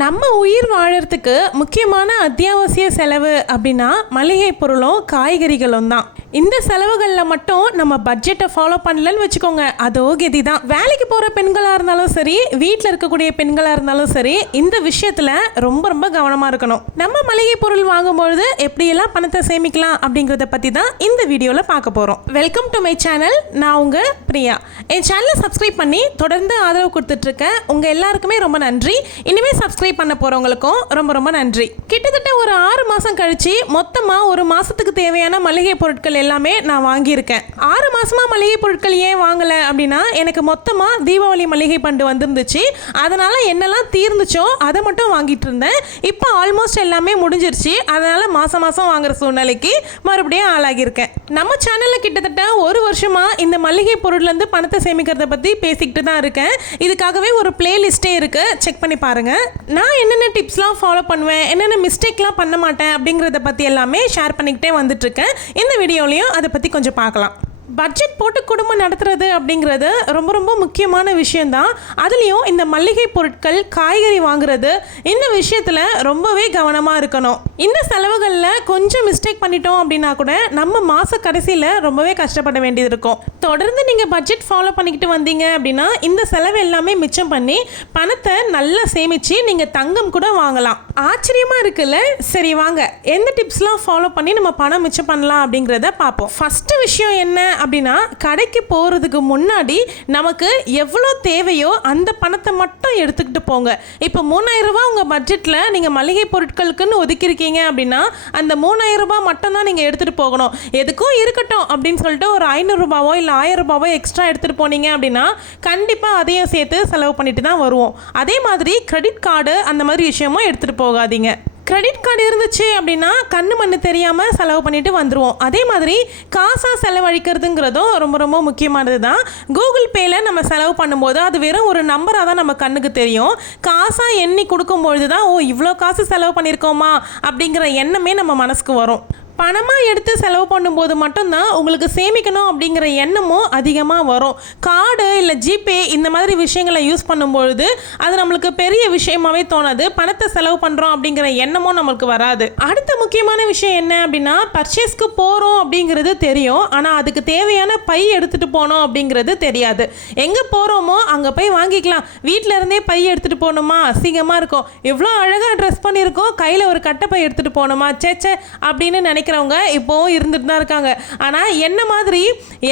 நம்ம உயிர் வாழறதுக்கு முக்கியமான அத்தியாவசிய செலவு அப்படின்னா மளிகை பொருளும் காய்கறிகளும் தான். இந்த செலவுகளில் மட்டும் நம்ம பட்ஜெட்டை ஃபாலோ பண்ணலன்னு வச்சுக்கோங்க, அதோ கதி தான். வேலைக்கு போகிற பெண்களாக இருந்தாலும் சரி, வீட்டில் இருக்கக்கூடிய பெண்களாக இருந்தாலும் சரி, இந்த விஷயத்தில் ரொம்ப ரொம்ப கவனமாக இருக்கணும். நம்ம மளிகை பொருள் வாங்கும்பொழுது எப்படியெல்லாம் பணத்தை சேமிக்கலாம் அப்படிங்கிறத பற்றி தான் இந்த வீடியோவில் பார்க்க போகிறோம். Welcome to my channel. நான் உங்கள் பிரியா. என் சேனலை சப்ஸ்கிரைப் பண்ணி தொடர்ந்து ஆதரவு கொடுத்துட்ருக்கேன். உங்கள் எல்லாருக்குமே ரொம்ப நன்றி. இனிமேல் சப்ஸ்கிரைப் பண்ண போறவங்களுக்கும் ரொம்ப ரொம்ப நன்றி. கிட்டத்தட்ட ஒரு 6 மாசம் கழிச்சு மொத்தமா ஒரு மாசத்துக்கு தேவையான மளிகை பொருட்கள் எல்லாமே நான் வாங்கியிருக்கேன். 6 மாசமா மளிகை பொருட்கள் ஏன் வாங்கல அப்படின்னா, எனக்கு மொத்தமா தீபாவளி மளிகை பண்டு வந்துருந்துச்சு. அதனால என்னெல்லாம் தீர்ந்துச்சோ அதை மட்டும் வாங்கிட்டு இருந்தேன். இப்போ ஆல்மோஸ்ட் எல்லாமே முடிஞ்சிருச்சு. அதனால மாசம் மாசம் வாங்குற சூழ்நிலைக்கு மறுபடியும் ஆளாகியிருக்கேன். நம்ம சேனல்ல கிட்டத்தட்ட ஒரு வருஷமா இந்த மளிகை பொருள்ல இருந்து பணத்தை சேமிக்கிறத பத்தி பேசிக்கிட்டு தான் இருக்கேன். இதுக்காகவே ஒரு பிளேலிஸ்டே இருக்கு, செக் பண்ணி பாருங்க. நான் என்னென்ன டிப்ஸ்லாம் ஃபாலோ பண்ணுவேன், என்னென்ன மிஸ்டேக்லாம் பண்ண மாட்டேன் அப்படிங்கிறத பற்றி எல்லாமே ஷேர் பண்ணிக்கிட்டே வந்துட்டுருக்கேன். இந்த வீடியோலையும் அதை பற்றி கொஞ்சம் பார்க்கலாம். பட்ஜெட் போட்டு குடும்பம் நடத்துறது அப்படிங்கிறது ரொம்ப ரொம்ப முக்கியமான விஷயந்தான். அதுலேயும் இந்த மளிகை பொருட்கள், காய்கறி வாங்குறது, இந்த விஷயத்தில் ரொம்பவே கவனமாக இருக்கணும். இந்த செலவுகளில் கொஞ்சம் மிஸ்டேக் பண்ணிட்டோம் அப்படின்னா கூட நம்ம மாத கடைசியில் ரொம்பவே கஷ்டப்பட வேண்டியது இருக்கும். தொடர்ந்து நீங்கள் பட்ஜெட் ஃபாலோ பண்ணிக்கிட்டு வந்தீங்க அப்படின்னா இந்த செலவு எல்லாமே மிச்சம் பண்ணி பணத்தை நல்லா சேமித்து நீங்கள் தங்கம் கூட வாங்கலாம். ஆச்சரியமாக இருக்குல்ல? சரி வாங்க, எந்த டிப்ஸ்லாம் ஃபாலோ பண்ணி நம்ம பணம் மிச்சம் பண்ணலாம் அப்படிங்கிறத பார்ப்போம். ஃபஸ்ட்டு விஷயம் என்ன அப்படின்னா, கடைக்கு போகிறதுக்கு முன்னாடி நமக்கு எவ்வளோ தேவையோ அந்த பணத்தை மட்டும் எடுத்துக்கிட்டு போங்க. இப்போ 3000 ரூபாய் உங்கள் பட்ஜெட்டில் நீங்கள் மளிகை பொருட்களுக்குன்னு ஒதுக்கியிருக்கீங்க அப்படின்னா அந்த 3000 ரூபாய் மட்டும் தான் நீங்கள் எடுத்துகிட்டு போகணும். எதுக்கும் இருக்கட்டும் அப்படின்னு சொல்லிட்டு ஒரு 500 ரூபாவோ இல்லை 1000 ரூபாவோ எக்ஸ்ட்ரா எடுத்துகிட்டு போனீங்க அப்படின்னா கண்டிப்பாக அதையும் சேர்த்து செலவு பண்ணிட்டு தான் வருவோம். அதே மாதிரி கிரெடிட் கார்டு அந்த மாதிரி விஷயமும் எடுத்துகிட்டு போகாதீங்க. கிரெடிட் கார்டு இருந்துச்சு அப்படின்னா கண்ணு மண்ணு தெரியாமல் செலவு பண்ணிட்டு வந்துடுவோம். அதே மாதிரி காசாக செலவழிக்கிறதுங்கிறதும் ரொம்ப ரொம்ப முக்கியமானது தான். கூகுள் பேயில் நம்ம செலவு பண்ணும்போது அது வெறும் ஒரு நம்பராக தான் நம்ம கண்ணுக்கு தெரியும். காசாக எண்ணி கொடுக்கும்பொழுது தான் ஓ இவ்வளோ காசு செலவு பண்ணியிருக்கோமா அப்படிங்கிற எண்ணமே நம்ம மனசுக்கு வரும். பணமாக எடுத்து செலவு பண்ணும்போது மட்டும்தான் உங்களுக்கு சேமிக்கணும் அப்படிங்கிற எண்ணமும் அதிகமாக வரும். கார்டு இல்லை ஜிபே இந்த மாதிரி விஷயங்களை யூஸ் பண்ணும்பொழுது அது நம்மளுக்கு பெரிய விஷயமாகவே தோணாது. பணத்தை செலவு பண்ணுறோம் அப்படிங்கிற எண்ணமும் நம்மளுக்கு வராது. அடுத்த முக்கியமான விஷயம் என்ன அப்படின்னா, பர்ச்சேஸ்க்கு போகிறோம் அப்படிங்கிறது தெரியும், ஆனால் அதுக்கு தேவையான பை எடுத்துகிட்டு போனோம் அப்படிங்கிறது தெரியாது. எங்கே போகிறோமோ அங்கே போய் வாங்கிக்கலாம். வீட்டில் இருந்தே பை எடுத்துகிட்டு போகணுமா, அசிங்கமாக இருக்கும். எவ்வளோ அழகாக ட்ரெஸ் பண்ணியிருக்கோம், கையில் ஒரு கட்டைப்பை எடுத்துகிட்டு போகணுமா, சேச்சே அப்படின்னு நினைக்கிறவங்க இப்போவும் இருந்துட்டு தான் இருக்காங்க. ஆனால் என்ன மாதிரி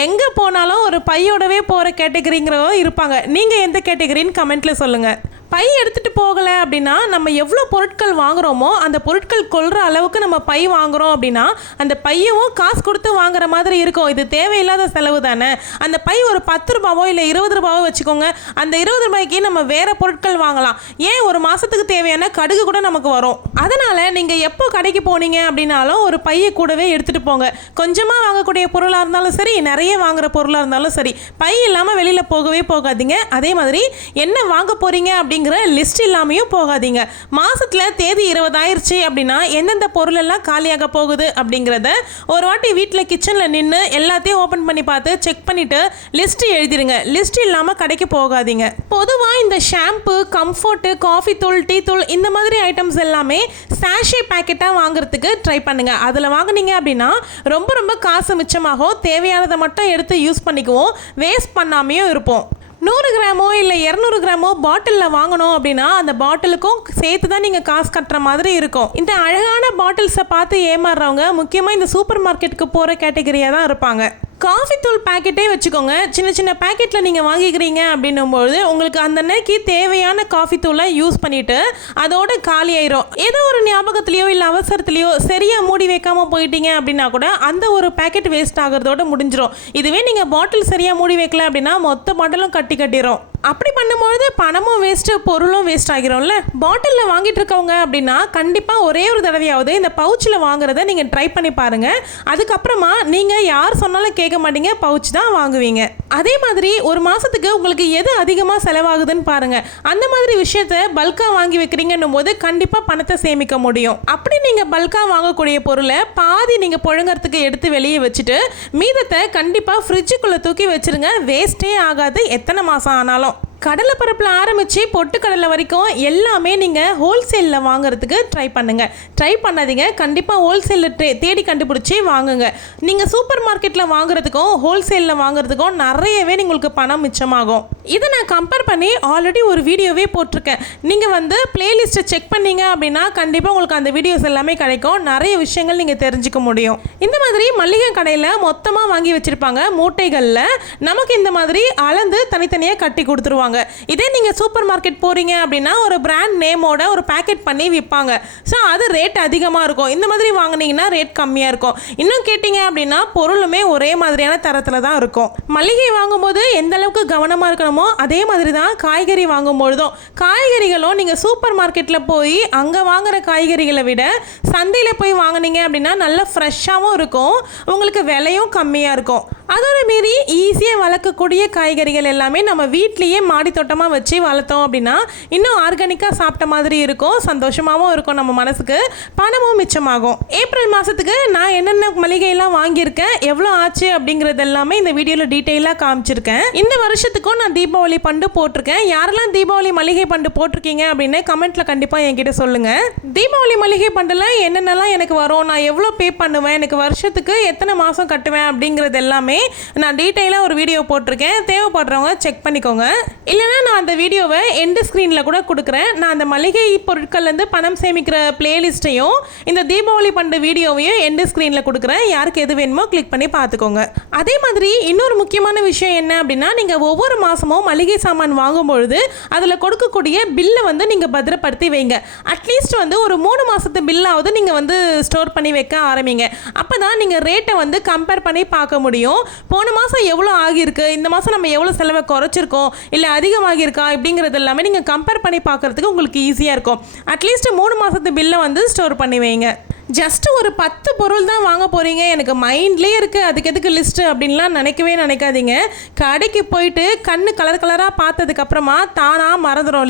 எங்கே போனாலும் ஒரு பையோடவே போகிற கேட்டகரிங்கிறவங்க இருப்பாங்க. நீங்கள் எந்த கேட்டகரின்னு கமெண்ட்டில் சொல்லுங்கள். பை எடுத்துகிட்டு போகலை அப்படின்னா நம்ம எவ்வளோ பொருட்கள் வாங்குகிறோமோ அந்த பொருட்கள் கொள்கிற அளவுக்கு நம்ம பை வாங்குகிறோம் அப்படின்னா அந்த பையவும் காசு கொடுத்து வாங்குற மாதிரி இருக்கும். இது தேவையில்லாத செலவு தானே. அந்த பை ஒரு 10 ரூபாவோ இல்லை 20 ரூபாவோ வச்சுக்கோங்க. அந்த 20 ரூபாய்க்கு நம்ம வேறு பொருட்கள் வாங்கலாம். ஏன் ஒரு மாதத்துக்கு தேவையான கடுகு கூட நமக்கு வரும். அதனால் நீங்கள் எப்போ கடைக்கு போனீங்க அப்படின்னாலும் ஒரு பையை கூடவே எடுத்துகிட்டு போங்க. கொஞ்சமாக வாங்கக்கூடிய பொருளாக இருந்தாலும் சரி, நிறைய வாங்குகிற பொருளாக இருந்தாலும் சரி, பை இல்லாமல் வெளியில் போகவே போகாதீங்க. அதே மாதிரி என்ன வாங்க போகிறீங்க அப்படிங்கிற லிஸ்ட் இல்லாமையும் போகாதீங்க. மாசத்துல தேதி 20 ஆயிருச்சு அப்படின்னா எந்தெந்த பொருள் எல்லாம் காலியாக போகுது அப்படிங்கிறத ஒரு வாட்டி வீட்டில் கிச்சனில் நின்று எல்லாத்தையும் ஓப்பன் பண்ணி பார்த்து செக் பண்ணிட்டு லிஸ்ட் எழுதிருங்க. லிஸ்ட் இல்லாமல் கடைக்கு போகாதீங்க. பொதுவாக இந்த ஷாம்பு, கம்ஃபர்ட்டு, காஃபி தூள், டீ தூள் இந்த மாதிரி ஐட்டம்ஸ் எல்லாமே சாஷே பேக்கெட்டாக வாங்குறதுக்கு ட்ரை பண்ணுங்க. அதில் வாங்கினீங்க அப்படின்னா ரொம்ப ரொம்ப காசு மிச்சமாகும். தேவையானதை மட்டும் எடுத்து யூஸ் பண்ணிக்குவோம், வேஸ்ட் பண்ணாமையும் இருப்போம். 100 கிராமோ இல்லை 200 கிராமோ பாட்டிலில் வாங்கணும் அப்படின்னா அந்த பாட்டிலுக்கும் சேர்த்து தான் நீங்கள் காசு கட்டுற மாதிரி இருக்கும். இந்த அழகான பாட்டில்ஸை பார்த்து ஏமாறுறவங்க முக்கியமாக இந்த சூப்பர் மார்க்கெட்டுக்கு போகிற கேட்டகரியாக தான் இருப்பாங்க. காஃபி தூள் பேக்கெட்டே வச்சுக்கோங்க. சின்ன சின்ன பேக்கெட்டில் நீங்கள் வாங்கிக்கிறீங்க அப்படின்னும்போது உங்களுக்கு அந்த அன்னைக்கு தேவையான காஃபி தூளை யூஸ் பண்ணிவிட்டு அதோட காலி ஆயிரும். ஏதோ ஒரு ஞாபகத்துலையோ இல்லை அவசரத்துலையோ சரியாக மூடி வைக்காமல் போயிட்டீங்க அப்படின்னா கூட அந்த ஒரு பேக்கெட் வேஸ்ட் ஆகிறதோட முடிஞ்சிடும். இதுவே நீங்கள் பாட்டில் சரியாக மூடி வைக்கல அப்படின்னா மொத்த பாட்டிலும் கட்டிடும். அப்படி பண்ணும்பொழுது பணமும் வேஸ்ட்டு, பொருளும் வேஸ்ட் ஆகிரும்ல. பாட்டிலில் வாங்கிட்டு இருக்கவங்க அப்படின்னா கண்டிப்பாக ஒரே ஒரு தடவையாவது இந்த பவுச்சில் வாங்குறத நீங்கள் ட்ரை பண்ணி பாருங்கள். அதுக்கப்புறமா நீங்கள் யார் சொன்னாலும் கேட்க மாட்டீங்க, பவுச் தான் வாங்குவீங்க. அதே மாதிரி ஒரு மாதத்துக்கு உங்களுக்கு எது அதிகமாக செலவாகுதுன்னு பாருங்கள். அந்த மாதிரி விஷயத்த பல்காக வாங்கி வைக்கிறீங்கன்னும் போது கண்டிப்பாக பணத்தை சேமிக்க முடியும். அப்படி நீங்கள் பல்காக வாங்கக்கூடிய பொருளை பாதி நீங்கள் புழங்கறதுக்கு எடுத்து வெளியே வச்சுட்டு மீதத்தை கண்டிப்பாக ஃப்ரிட்ஜுக்குள்ளே தூக்கி வச்சுருங்க. வேஸ்ட்டே ஆகாது எத்தனை மாதம் ஆனாலும். கடலைப்பருப்பில் ஆரம்பித்து பொட்டுக்கடலை வரைக்கும் எல்லாமே நீங்கள் ஹோல்சேலில் வாங்குறதுக்கு ட்ரை பண்ணுங்கள். ட்ரை பண்ணாதீங்க, கண்டிப்பாக ஹோல்சேலில் தேடி கண்டுபிடிச்சி வாங்குங்க. நீங்கள் சூப்பர் மார்க்கெட்டில் வாங்குறதுக்கும் ஹோல்சேலில் வாங்குறதுக்கும் நிறையவே உங்களுக்கு பணம் மிச்சமாகும். இதை நான் கம்பேர் பண்ணி ஆல்ரெடி ஒரு வீடியோவே போட்டிருக்கேன். நீங்கள் வந்து பிளேலிஸ்ட்டை செக் பண்ணீங்க அப்படின்னா கண்டிப்பாக உங்களுக்கு அந்த வீடியோஸ் எல்லாமே கிடைக்கும். நிறைய விஷயங்கள் நீங்கள் தெரிஞ்சுக்க முடியும். இந்த மாதிரி மளிகை கடையில் மொத்தமாக வாங்கி வச்சுருப்பாங்க மூட்டைகளில். நமக்கு இந்த மாதிரி அளந்து தனித்தனியாக கட்டி கொடுத்துருவாங்க. இதே நீங்கள் சூப்பர் மார்க்கெட் போகிறீங்க அப்படின்னா ஒரு பிராண்ட் நேமோட ஒரு பேக்கெட் பண்ணி விற்பாங்க. ஸோ அது ரேட் அதிகமாக இருக்கும். இந்த மாதிரி வாங்கினீங்கன்னா ரேட் கம்மியாக இருக்கும். இன்னும் கேட்டிங்க அப்படின்னா பொருளுமே ஒரே மாதிரியான தரத்தில் தான் இருக்கும். மளிகை வாங்கும்போது எந்த அளவுக்கு கவனமாக இருக்கணுமோ அதே மாதிரி தான் காய்கறி வாங்கும்பொழுதும். காய்கறிகளும் நீங்கள் சூப்பர் மார்க்கெட்டில் போய் அங்கே வாங்குகிற காய்கறிகளை விட சந்தையில் போய் வாங்கினீங்க அப்படின்னா நல்லா ஃப்ரெஷ்ஷாகவும் இருக்கும், உங்களுக்கு விலையும் கம்மியாக இருக்கும். அதோட மீறி ஈஸியாக வளர்க்கக்கூடிய காய்கறிகள் எல்லாமே நம்ம வீட்லேயே மாடி தோட்டமாக வச்சு வளர்த்தோம் அப்படின்னா இன்னும் ஆர்கானிக்காக சாப்பிட்ட மாதிரி இருக்கும், சந்தோஷமாகவும் இருக்கும், நம்ம மனசுக்கு பணமும் மிச்சமாகும். ஏப்ரல் மாதத்துக்கு நான் என்னென்ன மளிகையெல்லாம் வாங்கியிருக்கேன், எவ்வளோ ஆச்சு அப்படிங்கிறது எல்லாமே இந்த வீடியோவில் டீட்டெயிலாக காமிச்சிருக்கேன். இந்த வருஷத்துக்கும் நான் தீபாவளி பண்டு போட்டிருக்கேன். யாரெல்லாம் தீபாவளி மளிகை பண்டு போட்டிருக்கீங்க அப்படின்னு கமெண்ட்டில் கண்டிப்பாக என்கிட்ட சொல்லுங்கள். தீபாவளி மளிகை பண்டில் என்னென்னலாம் எனக்கு வரும், நான் எவ்வளோ பே பண்ணுவேன், எனக்கு வருஷத்துக்கு எத்தனை மாதம் கட்டுவேன் அப்படிங்கிறது எல்லாமே நான் டீட்டெயிலாக ஒரு வீடியோ போட்டிருக்கேன். தேவைப்படுறவங்க செக் பண்ணிக்கோங்க. இல்லைனா நான் அந்த வீடியோவை எண்டு ஸ்க்ரீனில் கூட கொடுக்குறேன். நான் அந்த மளிகை பொருட்கள்லேருந்து பணம் சேமிக்கிற பிளேலிஸ்ட்டையும் இந்த தீபாவளி பண்டு வீடியோவையும் எண்டு ஸ்க்ரீனில் கொடுக்குறேன். யாருக்கு எது வேணுமோ கிளிக் பண்ணி பார்த்துக்கோங்க. அதே மாதிரி இன்னொரு முக்கியமான விஷயம் என்ன அப்படின்னா, நீங்கள் ஒவ்வொரு மாதமும் மளிகை சாமான் வாங்கும்பொழுது அதில் கொடுக்கக்கூடிய பில்லை வந்து நீங்கள் பத்திரப்படுத்தி வைங்க. அட்லீஸ்ட் வந்து ஒரு 3 மாதத்து பில்லாவது நீங்கள் வந்து ஸ்டோர் பண்ணி வைக்க ஆரம்பிங்க. அப்போ தான் நீங்கள் ரேட்டை வந்து கம்பேர் பண்ணி பார்க்க முடியும். போன மாதம் எவ்வளோ ஆகியிருக்கு, இந்த மாதம் நம்ம எவ்வளோ செலவை குறைச்சிருக்கோம், இல்லை அதிகமாகியிருக்கா இப்படிங்கிறது எல்லாமே நீங்கள் கம்பேர் பண்ணி பார்க்குறதுக்கு உங்களுக்கு ஈஸியாக இருக்கும். அட்லீஸ்ட் 3 மாதத்து பில்லை வந்து ஸ்டோர் பண்ணி வைங்க. ஜஸ்ட் ஒரு 10 பொருள் தான் வாங்க போகிறீங்க, எனக்கு மைண்ட்லேயே இருக்குது அதுக்கு எதுக்கு லிஸ்ட்டு அப்படின்லாம் நினைக்காதீங்க. கடைக்கு போயிட்டு கண்ணு கலராக பார்த்ததுக்கப்புறமா தானாக மறந்துடும்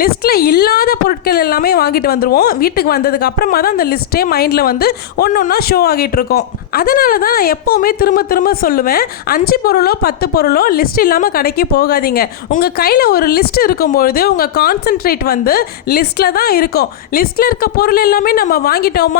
லிஸ்ட்டில் இல்லாத பொருட்கள் எல்லாமே வாங்கிட்டு வந்துடுவோம். வீட்டுக்கு வந்ததுக்கு அப்புறமா தான் அந்த லிஸ்ட்டே மைண்டில் வந்து ஒன்று ஒன்றா ஷோ ஆகிட்டு இருக்கோம். அதனால தான் நான் எப்போவுமே திரும்ப சொல்லுவேன், 5 பொருளோ 10 பொருளோ லிஸ்ட் இல்லாமல் கடைக்கு போகாதீங்க. உங்கள் கையில் ஒரு லிஸ்ட் இருக்கும்பொழுது உங்கள் கான்சென்ட்ரேட் வந்து லிஸ்ட்டில் தான் இருக்கும். லிஸ்ட்டில் இருக்க பொருள் எல்லாமே நம்ம வாங்கிட்டோமா,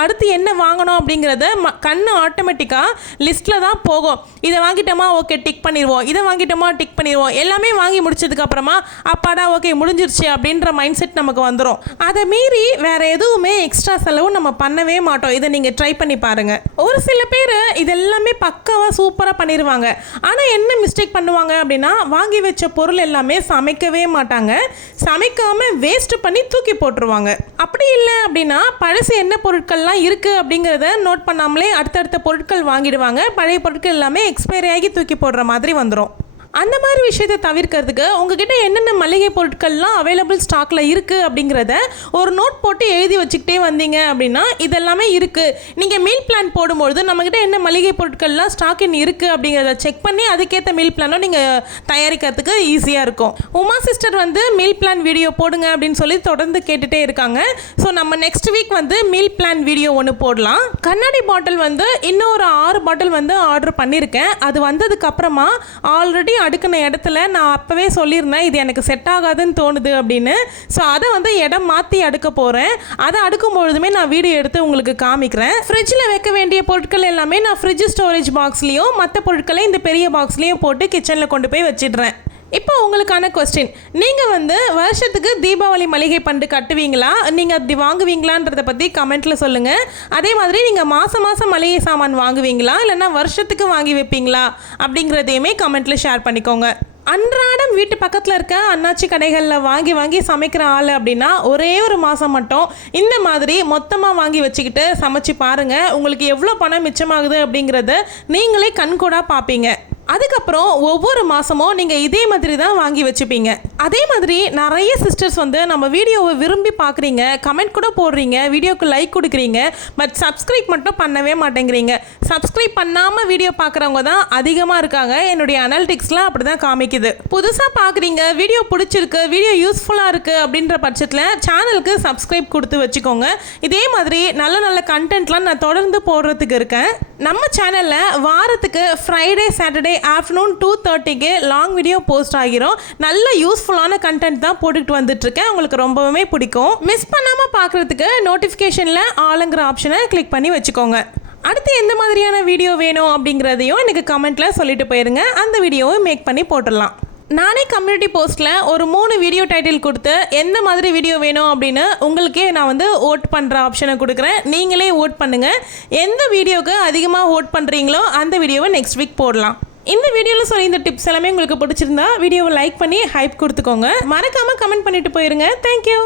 அடுத்து என்ன வாங்கணும் அப்படிங்கிறத கண்ணு ஆட்டோமேட்டிக்காக லிஸ்ட்டில் தான் போகும். இதை வாங்கிட்டோமா, ஓகே டிக் பண்ணிடுவோம், இதை வாங்கிட்டோமா டிக் பண்ணிடுவோம். எல்லாமே வாங்கி முடிச்சதுக்கப்புறமா அப்பாடா ஓகே முடிஞ்சிருச்சு அப்படின்ற மைண்ட் செட் நமக்கு வந்துடும். அதை மீறி வேறு எதுவுமே எக்ஸ்ட்ரா செலவு நம்ம பண்ணவே மாட்டோம். இதை நீங்கள் ட்ரை பண்ணி பாருங்கள். ஒரு சில பேர் இதெல்லாமே பக்காவாக சூப்பராக பண்ணிடுவாங்க. ஆனால் என்ன மிஸ்டேக் பண்ணுவாங்க அப்படின்னா, வாங்கி வச்ச பொருள் எல்லாமே சமைக்கவே மாட்டாங்க. சமைக்காமல் வேஸ்ட் பண்ணி தூக்கி போட்டுருவாங்க. அப்படி இல்லை அப்படின்னா பழசு என்ன பொருட்கள்லாம் இருக்குது அப்படிங்கிறத நோட் பண்ணாமலே அடுத்தடுத்த பொருட்கள் வாங்கிடுவாங்க. பழைய பொருட்கள் எல்லாமே எக்ஸ்பைரி ஆகி தூக்கி போடுற மாதிரி வந்துடும். அந்த மாதிரி விஷயத்தை தவிர்க்கிறதுக்கு உங்ககிட்ட என்னென்ன மளிகை பொருட்கள்லாம் அவைலபிள் ஸ்டாக்கில் இருக்குது அப்படிங்கிறத ஒரு நோட் போட்டு எழுதி வச்சுக்கிட்டே வந்தீங்க அப்படின்னா இதெல்லாமே இருக்குது. நீங்கள் மீல் பிளான் போடும்பொழுது நம்மக்கிட்ட என்ன மளிகை பொருட்கள்லாம் ஸ்டாக் இருக்குது அப்படிங்கிறத செக் பண்ணி அதுக்கேற்ற மீல் பிளானும் நீங்கள் தயாரிக்கிறதுக்கு ஈஸியாக இருக்கும். உமா சிஸ்டர் வந்து மீல் பிளான் வீடியோ போடுங்க அப்படின்னு சொல்லி தொடர்ந்து கேட்டுகிட்டே இருக்காங்க. ஸோ நம்ம நெக்ஸ்ட் வீக் வந்து மீல் பிளான் வீடியோ ஒன்று போடலாம். கண்ணாடி பாட்டில் வந்து இன்னும் ஒரு 6 பாட்டில் வந்து ஆர்டர் பண்ணியிருக்கேன். அது வந்ததுக்கப்புறமா ஆல்ரெடி அடுக்கின இடத்துல நான் அப்போவே சொல்லியிருந்தேன் இது எனக்கு செட் ஆகாதுன்னு தோணுது அப்படின்னு. ஸோ அதை வந்து இடம் மாற்றி அடுக்க போகிறேன். அதை அடுக்கும் பொழுதுமே நான் வீடியோ எடுத்து உங்களுக்கு காமிக்கிறேன். ஃப்ரிட்ஜில் வைக்க வேண்டிய பொருட்கள் எல்லாமே நான் ஃப்ரிட்ஜ் ஸ்டோரேஜ் பாக்ஸ்லேயும் மற்ற பொருட்களை இந்த பெரிய பாக்ஸ்லேயும் போட்டு கிச்சனில் கொண்டு போய் வச்சிடுறேன். இப்போ உங்களுக்கான கொஸ்டின், நீங்கள் வந்து வருஷத்துக்கு தீபாவளி மளிகை பண்டு கட்டுவீங்களா, நீங்கள் அப்படி வாங்குவீங்களான்றதை பற்றி கமெண்ட்டில் சொல்லுங்கள். அதே மாதிரி நீங்கள் மாதம் மளிகை சாமான் வாங்குவீங்களா இல்லைன்னா வருஷத்துக்கு வாங்கி வைப்பீங்களா அப்படிங்கிறதையுமே கமெண்ட்டில் ஷேர் பண்ணிக்கோங்க. அன்றாடம் வீட்டு பக்கத்தில் இருக்க அண்ணாச்சி கடைகளில் வாங்கி சமைக்கிற ஆள் அப்படின்னா ஒரே ஒரு மாதம் மட்டும் இந்த மாதிரி மொத்தமாக வாங்கி வச்சுக்கிட்டு சமைச்சு பாருங்கள். உங்களுக்கு எவ்வளோ பணம் மிச்சமாகுது அப்படிங்கிறத நீங்களே கண்கூடாக பார்ப்பீங்க. அதுக்கப்புறம் ஒவ்வொரு மாதமும் நீங்கள் இதே மாதிரி தான் வாங்கி வச்சுப்பீங்க. அதே மாதிரி நிறைய சிஸ்டர்ஸ் வந்து நம்ம வீடியோவை விரும்பி பார்க்குறீங்க, கமெண்ட் கூட போடுறீங்க, வீடியோக்கு லைக் கொடுக்குறீங்க, பட் சப்ஸ்கிரைப் மட்டும் பண்ணவே மாட்டேங்கிறீங்க. சப்ஸ்கிரைப் பண்ணாமல் வீடியோ பார்க்குறவங்க தான் அதிகமாக இருக்காங்க. என்னுடைய அனாலிட்டிக்ஸ்லாம் அப்படி தான் காமிக்குது. புதுசாக பார்க்குறீங்க, வீடியோ பிடிச்சிருக்கு, வீடியோ யூஸ்ஃபுல்லாக இருக்குது அப்படின்ற பட்சத்தில் சேனலுக்கு சப்ஸ்கிரைப் கொடுத்து வச்சுக்கோங்க. இதே மாதிரி நல்ல கண்டென்ட்லாம் நான் தொடர்ந்து போடுறதுக்கு இருக்கேன். நம்ம சேனலில் வாரத்துக்கு ஃப்ரைடே சாட்டர்டே ஆஃப்டர்நூன் 2:30க்கு லாங் வீடியோ போஸ்ட் ஆகிரும். நல்ல யூஸ்ஃபுல்லான கண்டென்ட் தான் போட்டுக்கிட்டு வந்துட்டுருக்கேன். உங்களுக்கு ரொம்பவுமே பிடிக்கும். மிஸ் பண்ணாமல் பார்க்குறதுக்கு நோட்டிஃபிகேஷனில் ஆளுங்கிற ஆப்ஷனை கிளிக் பண்ணி வச்சுக்கோங்க. அடுத்து எந்த மாதிரியான வீடியோ வேணும் அப்படிங்கிறதையும் எனக்கு கமெண்ட்டில் சொல்லிட்டு போயிருங்க. அந்த வீடியோவை மேக் பண்ணி போட்டுடலாம். நானே கம்யூனிட்டி போஸ்ட்டில் ஒரு 3 வீடியோ டைட்டில் கொடுத்து எந்த மாதிரி வீடியோ வேணும் அப்படின்னு உங்களுக்கே நான் ஓட் பண்ணுற ஆப்ஷனை கொடுக்குறேன். நீங்களே ஓட் பண்ணுங்கள். எந்த வீடியோவுக்கு அதிகமாக ஓட் பண்ணுறீங்களோ அந்த வீடியோவை நெக்ஸ்ட் வீக் போடலாம். இந்த வீடியோவில் சொல்லி இந்த டிப்ஸ் எல்லாமே உங்களுக்கு பிடிச்சிருந்தா வீடியோவை லைக் பண்ணி ஹைப் கொடுத்துக்கோங்க. மறக்காமல் கமெண்ட் பண்ணிட்டு போயிருங்க. தேங்க்யூ.